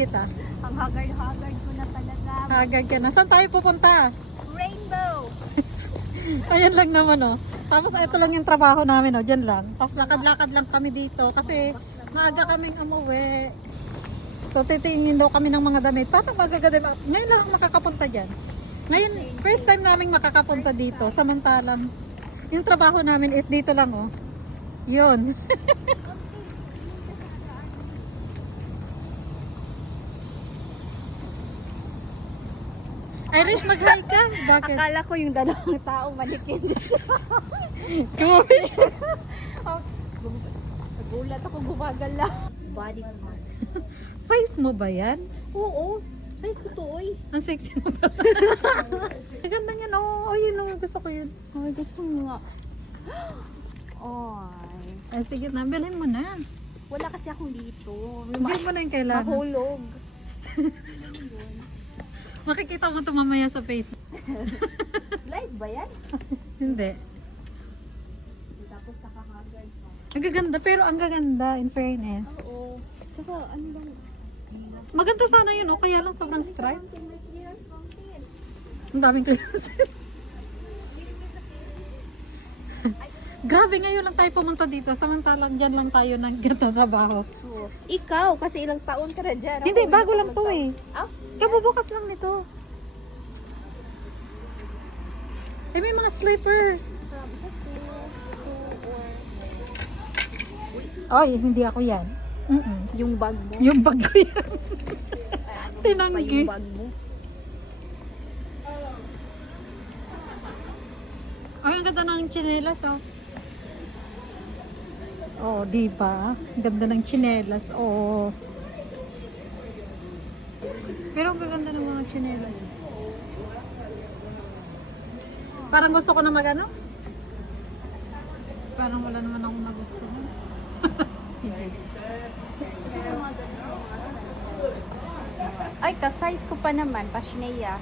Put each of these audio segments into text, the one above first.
Kita. Ang haggard-haggard ko na talaga. Haggard ka na. Saan tayo pupunta? Rainbow! Ayan lang naman oh. Tapos ito lang yung trabaho namin oh. Diyan lang. Tapos lakad-lakad lang kami dito. Kasi maaga kaming umuwi. So titingin daw kami ng mga damit. Paano magaganda? Ngayon lang makakapunta dyan. Ngayon, first time namin makakapunta dito. Samantalang, yung trabaho namin is dito lang oh. Yun. Irish, mag-hi ka? Bakit? Akala ko yung dalawang tao manikin dito. Grabe siya. Nagulat ako, gumagal lang. Body part. Size mo ba yan? Oo. Size ko to, oy. Ang sexy mo ba? Ganda niya, no? Oh, yun, no? Gusto ko yun. Ay, gusto mo nga. Ay. Ay, sige na, bilhin mo na. Wala kasi akong dito. Bilhin mo na yung kailangan. Mahulog. Makikita mo ito mamaya sa Facebook. Live ba yan? Hindi. Tapos nakahagard pa. Ang gaganda, pero ang gaganda, in fairness. Oo. Tsaka ano lang. Maganda sana yun, oh. Kaya lang sobrang stripe. Ang daming clearance. Grabe, ngayon lang tayo pumunta dito. Samantalang dyan lang tayo nagtatrabaho. Oo. Ikaw, kasi ilang taon ka na dyan. Hindi, Ako, bago lang to eh. Ah? Kabubukas lang nito. Eh, may mga slippers. Ay, hindi ako yan. Yung bag mo. Yung bag ko yan. Pa Tinanggi. yung bag mo. Ay, ang ganda ng tsinelas, oh. Oh, di ba? Ang ganda ng tsinelas, oh. Pero ang ganda ng mga tsinelas. Parang gusto ko na magano? Parang wala naman akong magustuhan. Ay, ka-size ko pa naman, Pashnea.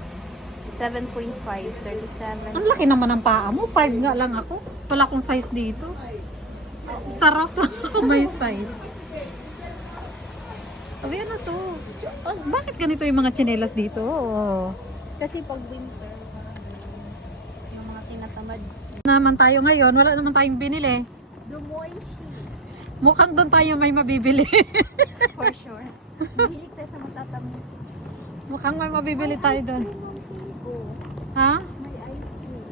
7.5, 37. Ang laki naman ng paa mo. 5 nga lang ako. Wala akong size dito. Sa Ross lang ako may size. Sabi, ano to? Oh, bakit ganito yung mga tsinelas dito? Oh. Kasi pag winter, yung mga tinatamad. Naman tayo ngayon, wala naman tayong binili. Dumoy sheet. Mukhang doon tayo may mabibili. For sure. Mahilig tayo sa matatamis. Mukhang may mabibili tayo doon. Ha? May ice cream.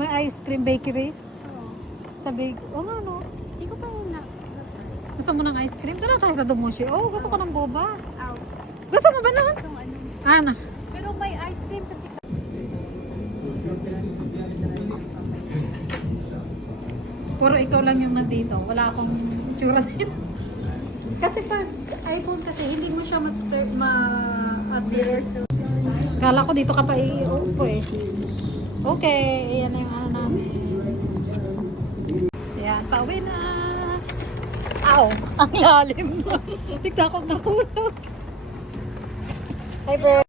May ice cream bakery? Oo. Sa bake? Oo nga, no? Hindi ko pa yun na. Gusto mo ng ice cream? Doon na tayo sa Domoshi. Oh, gusto ko ng boba. Ow. Gusto mo ba naman? Itong ano. Ana. Pero may ice cream kasi. Puro ikaw lang yung nandito. Wala akong tsura dito. Kasi pag iPhone kasi, hindi mo siya ma-admire. Kala ko dito ka pa i-opo eh. Okay, ayan na yung ano namin. Ayan, pauwi na. Ow! Ang lalim na. Tignan ko natulog. Hi, bro.